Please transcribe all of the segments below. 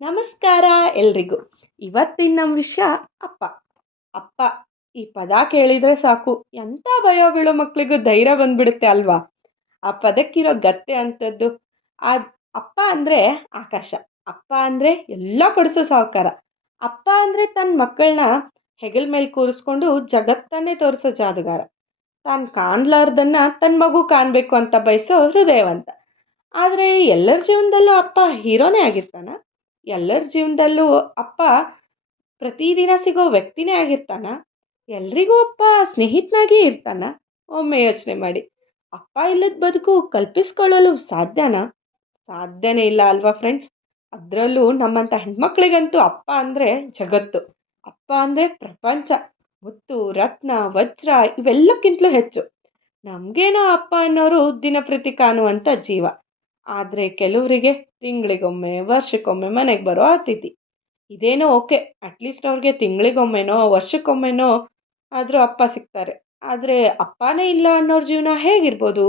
ನಮಸ್ಕಾರ ಎಲ್ರಿಗೂ. ಇವತ್ತಿನ ನಮ್ಮ ವಿಷಯ ಅಪ್ಪ. ಅಪ್ಪ ಈ ಪದ ಕೇಳಿದ್ರೆ ಸಾಕು ಎಂಥ ಭಯ ಬೀಳೋ ಮಕ್ಕಳಿಗೂ ಧೈರ್ಯ ಬಂದ್ಬಿಡುತ್ತೆ ಅಲ್ವಾ? ಆ ಪದಕ್ಕಿರೋ ಗತ್ತೆ ಅಂಥದ್ದು. ಆ ಅಪ್ಪ ಅಂದರೆ ಆಕಾಶ. ಅಪ್ಪ ಅಂದರೆ ಎಲ್ಲ ಕೊಡಿಸೋ ಸಾಹುಕಾರ. ಅಪ್ಪ ಅಂದರೆ ತನ್ನ ಮಕ್ಕಳನ್ನ ಹೆಗಲ ಮೇಲೆ ಕೂರಿಸ್ಕೊಂಡು ಜಗತ್ತನ್ನೇ ತೋರಿಸೋ ಜಾದುಗಾರ. ತಾನು ಕಾಣ್ಲಾರ್ದನ್ನ ತನ್ನ ಮಗು ಕಾಣಬೇಕು ಅಂತ ಬಯಸೋ ಹೃದಯವಂತ. ಆದರೆ ಎಲ್ಲರ ಜೀವನದಲ್ಲೂ ಅಪ್ಪ ಹೀರೋನೇ ಆಗಿರ್ತಾನ? ಎಲ್ಲರ ಜೀವನದಲ್ಲೂ ಅಪ್ಪ ಪ್ರತಿದಿನ ಸಿಗೋ ವ್ಯಕ್ತಿನೇ ಆಗಿರ್ತಾನ? ಎಲ್ರಿಗೂ ಅಪ್ಪ ಸ್ನೇಹಿತನಾಗಿ ಇರ್ತಾನ? ಒಮ್ಮೆ ಯೋಚನೆ ಮಾಡಿ. ಅಪ್ಪ ಇಲ್ಲದ ಬದುಕು ಕಲ್ಪಿಸ್ಕೊಳ್ಳಲು ಸಾಧ್ಯನಾ? ಸಾಧ್ಯನೇ ಇಲ್ಲ ಅಲ್ವಾ ಫ್ರೆಂಡ್ಸ್? ಅದರಲ್ಲೂ ನಮ್ಮಂಥ ಹೆಣ್ಮಕ್ಳಿಗಂತೂ ಅಪ್ಪ ಅಂದರೆ ಜಗತ್ತು. ಅಪ್ಪ ಅಂದರೆ ಪ್ರಪಂಚ. ಮುತ್ತು ರತ್ನ ವಜ್ರ ಇವೆಲ್ಲಕ್ಕಿಂತಲೂ ಹೆಚ್ಚು. ನಮಗೇನೋ ಅಪ್ಪ ಅನ್ನೋರು ದಿನಪ್ರತಿ ಕಾಣುವಂಥ ಜೀವ. ಆದರೆ ಕೆಲವರಿಗೆ ತಿಂಗಳಿಗೊಮ್ಮೆ ವರ್ಷಕ್ಕೊಮ್ಮೆ ಮನೆಗೆ ಬರೋ ಅತಿಥಿ. ಇದೇನೋ ಓಕೆ, ಅಟ್ಲೀಸ್ಟ್ ಅವ್ರಿಗೆ ತಿಂಗಳಿಗೊಮ್ಮೆನೋ ವರ್ಷಕ್ಕೊಮ್ಮೆನೋ ಆದರೂ ಅಪ್ಪ ಸಿಗ್ತಾರೆ. ಆದರೆ ಅಪ್ಪನೇ ಇಲ್ಲ ಅನ್ನೋರ ಜೀವನ ಹೇಗಿರ್ಬೋದು?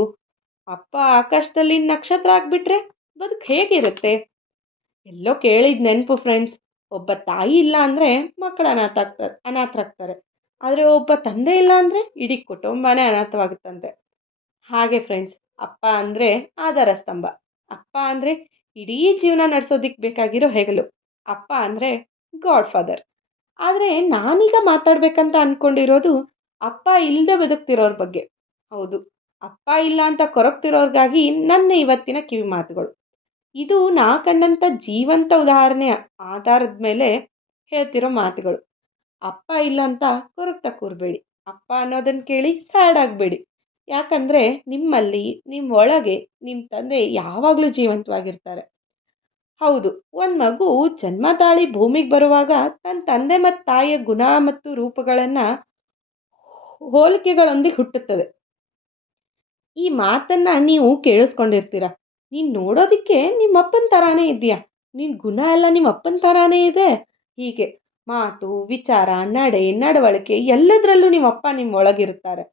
ಅಪ್ಪ ಆಕಾಶದಲ್ಲಿ ನಕ್ಷತ್ರ ಆಗಿಬಿಟ್ರೆ ಬದುಕು ಹೇಗಿರುತ್ತೆ? ಎಲ್ಲೋ ಕೇಳಿದ ನೆನಪು ಫ್ರೆಂಡ್ಸ್. ಒಬ್ಬ ತಾಯಿ ಇಲ್ಲ ಅಂದರೆ ಮಕ್ಕಳು ಅನಾಥರಾಗ್ತಾರೆ. ಆದರೆ ಒಬ್ಬ ತಂದೆ ಇಲ್ಲ ಅಂದರೆ ಇಡೀ ಕುಟುಂಬನೇ ಅನಾಥವಾಗುತ್ತಂತೆ. ಹಾಗೆ ಫ್ರೆಂಡ್ಸ್, ಅಪ್ಪ ಅಂದರೆ ಆಧಾರ ಸ್ತಂಭ. ಅಪ್ಪ ಅಂದರೆ ಇಡೀ ಜೀವನ ನಡೆಸೋದಿಕ್ಕೆ ಬೇಕಾಗಿರೋ ಹೆಗಲು. ಅಪ್ಪ ಅಂದರೆ ಗಾಡ್ ಫಾದರ್. ಆದರೆ ನಾನೀಗ ಮಾತಾಡಬೇಕಂತ ಅಂದ್ಕೊಂಡಿರೋದು ಅಪ್ಪ ಇಲ್ಲದೆ ಬದುಕ್ತಿರೋರ ಬಗ್ಗೆ. ಹೌದು, ಅಪ್ಪ ಇಲ್ಲ ಅಂತ ಕೊರಗ್ತಿರೋರ್ಗಾಗಿ ನನ್ನ ಇವತ್ತಿನ ಕಿವಿ ಮಾತುಗಳು. ಇದು ನಾ ಕಂಡಂಥ ಜೀವಂತ ಉದಾಹರಣೆಯ ಆಧಾರದ ಮೇಲೆ ಹೇಳ್ತಿರೋ ಮಾತುಗಳು. ಅಪ್ಪ ಇಲ್ಲ ಅಂತ ಕೊರಗ್ತಾ ಕೂರಬೇಡಿ. ಅಪ್ಪ ಅನ್ನೋದನ್ನು ಕೇಳಿ ಸ್ಯಾಡ್ ಆಗಬೇಡಿ. ಯಾಕಂದರೆ ನಿಮ್ಮಲ್ಲಿ ನಿಮ್ಮ ಒಳಗೆ ನಿಮ್ಮ ತಂದೆ ಯಾವಾಗಲೂ ಜೀವಂತವಾಗಿರ್ತಾರೆ. ಹೌದು, ಒಂದು ಮಗು ಜನ್ಮ ತಾಳಿ ಭೂಮಿಗೆ ಬರುವಾಗ ತನ್ನ ತಂದೆ ಮತ್ತು ತಾಯಿಯ ಗುಣ ಮತ್ತು ರೂಪಗಳನ್ನು ಹೋಲಿಕೆಗಳೊಂದಿಗೆ ಹುಟ್ಟುತ್ತದೆ. ಈ ಮಾತನ್ನು ನೀವು ಕೇಳಿಸ್ಕೊಂಡಿರ್ತೀರ. ನೀನು ನೋಡೋದಕ್ಕೆ ನಿಮ್ಮ ಅಪ್ಪನ ಥರಾನೇ ಇದೆಯಾ, ನಿನ್ನ ಗುಣ ಎಲ್ಲ ನಿಮ್ಮ ಅಪ್ಪನ ಥರಾನೇ ಇದೆ. ಹೀಗೆ ಮಾತು ವಿಚಾರ ನಡೆ ನಡವಳಿಕೆ ಎಲ್ಲದರಲ್ಲೂ ನಿಮ್ಮ ಅಪ್ಪ ನಿಮ್ಮ ಒಳಗಿರುತ್ತಾರೆ.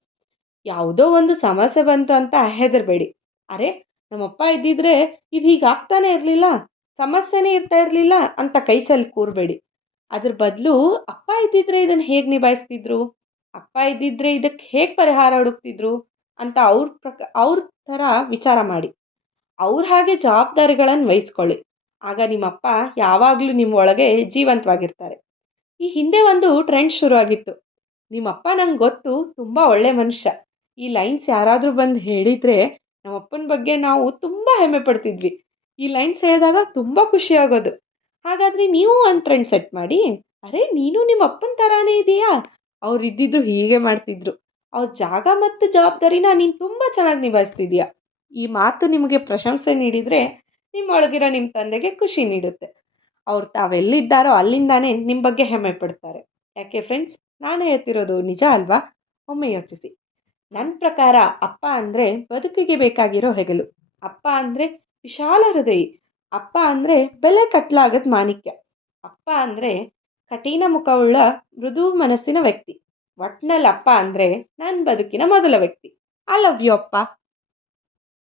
ಯಾವುದೋ ಒಂದು ಸಮಸ್ಯೆ ಬಂತು ಅಂತ ಹೆದರಬೇಡಿ. ಅರೆ, ನಮ್ಮಪ್ಪ ಇದ್ದಿದ್ರೆ ಇದು ಹೀಗಾಗ್ತಾನೆ ಇರಲಿಲ್ಲ, ಸಮಸ್ಯೆನೇ ಇರ್ತಾ ಇರಲಿಲ್ಲ ಅಂತ ಕೈ ಚೆಲ್ಲಿ ಕೂರಬೇಡಿ. ಅದ್ರ ಬದಲು ಅಪ್ಪ ಇದ್ದಿದ್ರೆ ಇದನ್ನು ಹೇಗೆ ನಿಭಾಯಿಸ್ತಿದ್ರು, ಅಪ್ಪ ಇದ್ದಿದ್ರೆ ಇದಕ್ಕೆ ಹೇಗೆ ಪರಿಹಾರ ಹುಡುಕ್ತಿದ್ರು ಅಂತ ಅವ್ರ ಥರ ವಿಚಾರ ಮಾಡಿ. ಅವ್ರ ಹಾಗೆ ಜವಾಬ್ದಾರಿಗಳನ್ನು ವಹಿಸ್ಕೊಳ್ಳಿ. ಆಗ ನಿಮ್ಮಪ್ಪ ಯಾವಾಗಲೂ ನಿಮ್ಮ ಒಳಗೆ ಜೀವಂತವಾಗಿರ್ತಾರೆ. ಈ ಹಿಂದೆ ಒಂದು ಟ್ರೆಂಡ್ ಶುರುವಾಗಿತ್ತು. ನಿಮ್ಮಪ್ಪ ನಂಗೆ ಗೊತ್ತು, ತುಂಬ ಒಳ್ಳೆ ಮನುಷ್ಯ. ಈ ಲೈನ್ಸ್ ಯಾರಾದರೂ ಬಂದು ಹೇಳಿದರೆ ನಮ್ಮಪ್ಪನ ಬಗ್ಗೆ ನಾವು ತುಂಬ ಹೆಮ್ಮೆ ಪಡ್ತಿದ್ವಿ. ಈ ಲೈನ್ಸ್ ಹೇಳಿದಾಗ ತುಂಬ ಖುಷಿಯಾಗೋದು. ಹಾಗಾದರೆ ನೀವು ಒಂದು ಟ್ರೆಂಡ್ ಸೆಟ್ ಮಾಡಿ. ಅರೆ, ನೀನು ನಿಮ್ಮ ಅಪ್ಪನ ಥರಾನೇ ಇದೆಯಾ, ಅವ್ರು ಇದ್ದಿದ್ರು ಹೀಗೆ ಮಾಡ್ತಿದ್ರು, ಅವ್ರ ಜಾಗ ಮತ್ತು ಜವಾಬ್ದಾರಿನ ನೀನು ತುಂಬ ಚೆನ್ನಾಗಿ ನಿಭಾಯಿಸ್ತಿದೀಯಾ. ಈ ಮಾತು ನಿಮಗೆ ಪ್ರಶಂಸೆ ನೀಡಿದರೆ ನಿಮ್ಮೊಳಗಿರೋ ನಿಮ್ಮ ತಂದೆಗೆ ಖುಷಿ ನೀಡುತ್ತೆ. ಅವ್ರು ತಾವೆಲ್ಲಿದ್ದಾರೋ ಅಲ್ಲಿಂದಾನೇ ನಿಮ್ಮ ಬಗ್ಗೆ ಹೆಮ್ಮೆ ಪಡ್ತಾರೆ. ಯಾಕೆ ಫ್ರೆಂಡ್ಸ್, ನಾನು ಹೇಳ್ತಿರೋದು ನಿಜ ಅಲ್ವಾ? ಒಮ್ಮೆ ಯೋಚಿಸಿ. ನನ್ನ ಪ್ರಕಾರ ಅಪ್ಪ ಅಂದರೆ ಬದುಕಿಗೆ ಬೇಕಾಗಿರೋ ಹೆಗಲು. ಅಪ್ಪ ಅಂದರೆ ವಿಶಾಲ ಹೃದಯಿ. ಅಪ್ಪ ಅಂದರೆ ಬೆಲೆ ಕಟ್ಟಲಾಗದ ಮಾಣಿಕ್ಯ. ಅಪ್ಪ ಅಂದರೆ ಕಠಿಣ ಮುಖವುಳ್ಳ ಮೃದು ಮನಸ್ಸಿನ ವ್ಯಕ್ತಿ. ಒಟ್ನಲ್ಲಿ ಅಪ್ಪ ಅಂದರೆ ನನ್ನ ಬದುಕಿನ ಮೊದಲ ವ್ಯಕ್ತಿ. ಐ ಲವ್ ಯು ಅಪ್ಪ.